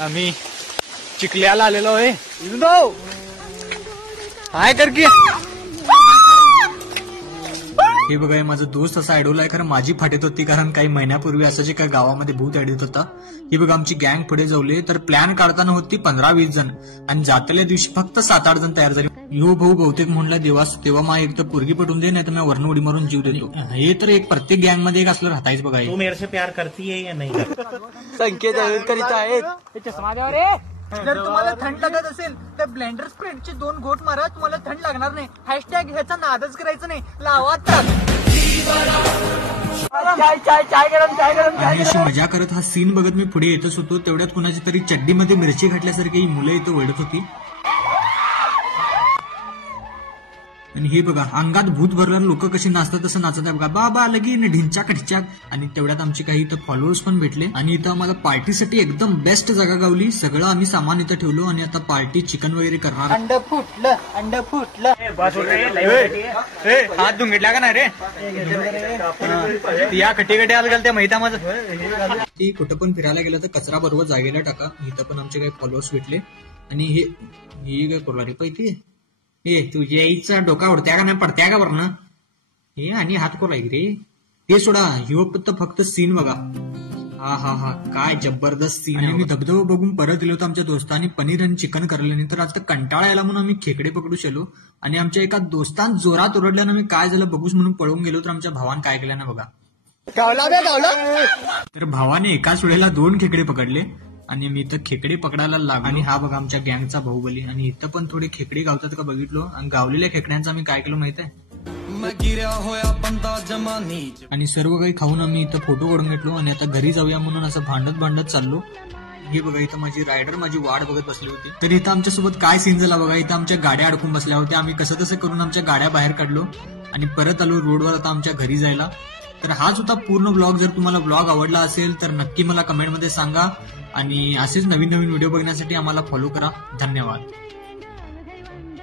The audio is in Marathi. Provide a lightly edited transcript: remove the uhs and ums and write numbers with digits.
आम्ही चिखल्याला आलेलो आहे. हाय कर की. हे बघा, हे माझा दोस्त असा आयडोल आहे. खरं माझी फाटत होती, कारण काही महिन्यापूर्वी असं जे काय गावामध्ये भूत अडीत होता. ही बघा आमची गँग पुढे जाऊले. तर प्लॅन काढताना होती 15-20 जण आणि जातल्या दिवशी फक्त 7-8 जण तयार झाले. यो भाऊ बहुतेक म्हणला देवास तेव्हा मा एक तर पोरगी पटून दे, नाही तर मी वर्ण उडी मारून जीव देतो. हे तर एक प्रत्येक गँग मध्ये एक असलं राहतायच बघा. तू मेरे से प्यार करती है या नहीं? संकेत करीत आहेत. जर तुम्हाला थंड लागत असेल तर ब्लेंडर स्प्रेडचे 2 घोट मारा, तुम्हाला थंड लागणार नाही. हॅशटॅग ह्याचा नादच करायचं नाही, लावा तर. आणि अशी मजा करत हा सीन बघत मी पुढे येतच होतो. तेवढ्यात कुणाची तरी चड्डीमध्ये मिरची घातल्यासारखी ही मुलं इथं ओढत होती. आणि हे बघा, अंगात भूत भरल्यावर लोक कशी नाचतात तसं नाचत आहे बघा. बाबा लगीन ढिंचाक ढिंचाक. आणि तेवढ्यात आमचे काही इथं फॉलोअर्स पण भेटले आणि इथं आम्हाला पार्टीसाठी एकदम बेस्ट जागा गावली. सगळं आम्ही सामान इथं ठेवलो आणि आता पार्टी चिकन वगैरे करणार. अंड फुटलं. हात धुंगिटला का नाही रे? या खटी आलं गेलं त्या माहिती माझं. ती कुठं पण फिरायला गेलं तर कचरा बरोबर जागेला टाका. इथं पण आमचे काही फॉलोअर्स भेटले. आणि हे काय करू लागले पाहिजे. हे तुझ्या आईचा डोका उडत्या का नाही पडत्या का बरं ना. हे आणि हात करू लागले रे. हे सोडा, ह्यो फक्त सीन बघा. हा काय जबरदस्त सीन. आणि मी धबधबा बघून परत दिलो होतो. आमच्या दोस्तांनी पनीर आणि चिकन करले नाही तर आता कंटाळा यायला म्हणून आम्ही खेकडे पकडू शकलो. आणि आमच्या एका दोस्तान जोरात ओरडल्यानं मी काय झालं बघूच म्हणून पळून गेलो. तर आमच्या भावानं काय केलं ना बघा. तर भावाने एकाच वेळेला 2 खेकडे पकडले आणि मी इथं खेकडे पकडायला लागलो. आणि हा बघा आमच्या गँगचा बाहुबली. आणि इथं पण थोडे खेकडे गावतात का बघितलो. आणि गावलेल्या खेकड्यांचा आम्ही काय केलं माहित आहे. आणि सर्व काही खाऊन आम्ही इथं फोटो काढून घेतलो. आणि आता घरी जाऊया म्हणून असं भांडत चाललो. हे बघा, इथं माझी रायडर माझी वाट बघत बसली होती. तर इथं आमच्यासोबत काय सीन झाला बघा. इथं आमच्या गाड्या अडकून बसल्या होत्या. आम्ही कसं तसं करून आमच्या गाड्या बाहेर काढलो आणि परत आलो रोडवर आता आमच्या घरी जायला. तर हाच होता पूर्ण ब्लॉग. जर तुम्हाला ब्लॉग आवडला असेल तर नक्की मला कमेंटमध्ये सांगा. आणि असेच नवीन व्हिडिओ बघण्यासाठी आम्हाला फॉलो करा. धन्यवाद.